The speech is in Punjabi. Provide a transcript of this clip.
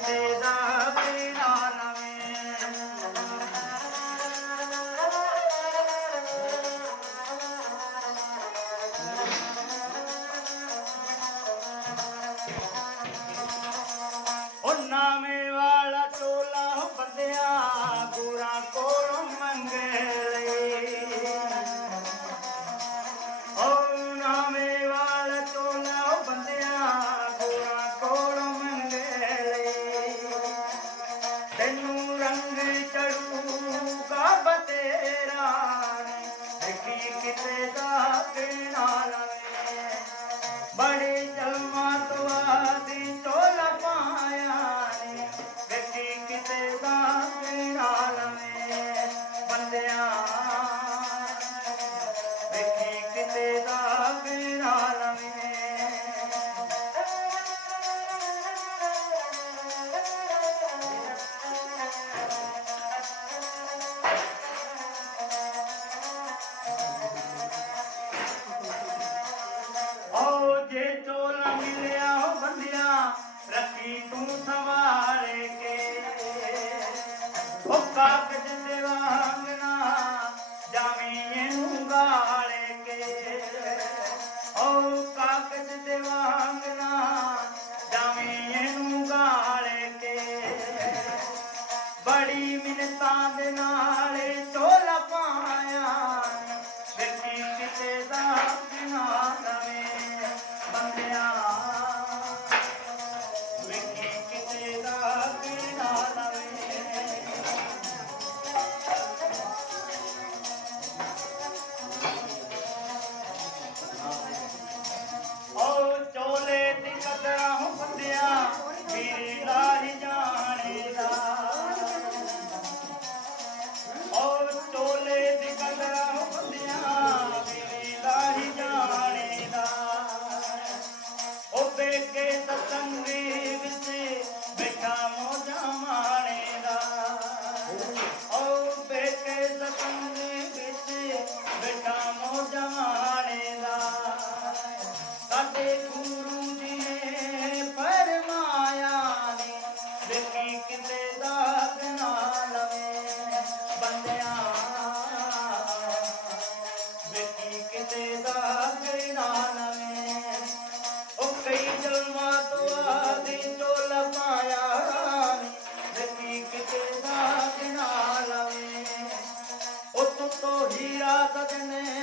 ਕਿਸੇ ਦਾ ਪੀਣਾ ਨਵੇਂ ਉਹ ਨਾਮੇ ਵਾਲਾ ਟੋਲਾ ਬੰਦਿਆ Amen. ਬੜੀ ਮਿਹਨਤਾਂ ਦੇ ਨਾਲ ਚੋਲਾ ਪਾਇਆ। ਵੇਖੀ ਕਿਤੇ ਦਾ ਜਨਾਨਾ ಕದನೆ